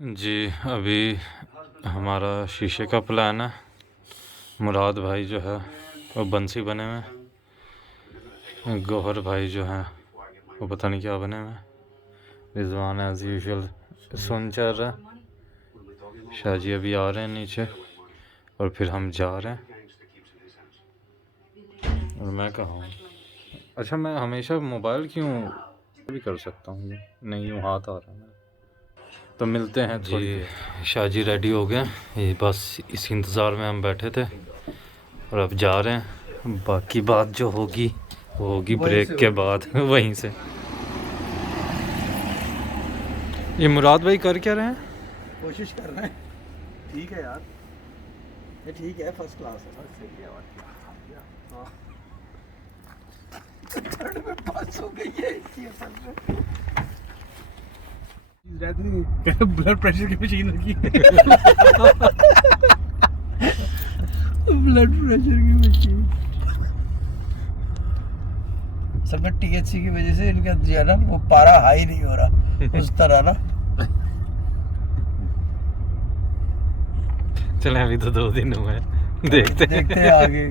जी अभी हमारा शीशे का प्लान है। मुराद भाई जो है वो बंसी बने हुए हैं, गौहर भाई जो है वो पता नहीं क्या बने हुए हैं, रिजवान एज यूजुअल सुन चल रहा है, शाहजी अभी आ रहे हैं नीचे और फिर हम जा रहे हैं। और मैं कहाँ हूँ? अच्छा मैं हमेशा मोबाइल क्यों भी कर सकता हूँ, नहीं यूँ हाथ आ रहा है। तो मिलते हैं थोड़ी देर। शाहजी रेडी हो गए, ये बस इस इंतज़ार में हम बैठे थे और अब जा रहे हैं। बाकी बात जो होगी वो होगी ब्रेक के बाद वहीं से। ये मुराद भाई कर क्या रहे हैं? कोशिश कर रहे हैं। ठीक है यार, ये ठीक है, फर्स्ट क्लास है। थर्ड में पास हो गई है इसकी असल में। ब्लड प्रेशर की मशीन रखी है। ब्लड प्रेशर की मशीन। सब टीएचसी की वजह से इनका जो है ना वो पारा हाई नहीं हो रहा उस तरह ना। चले अभी तो 2 दिन हुए हैं, देखते हैं आगे।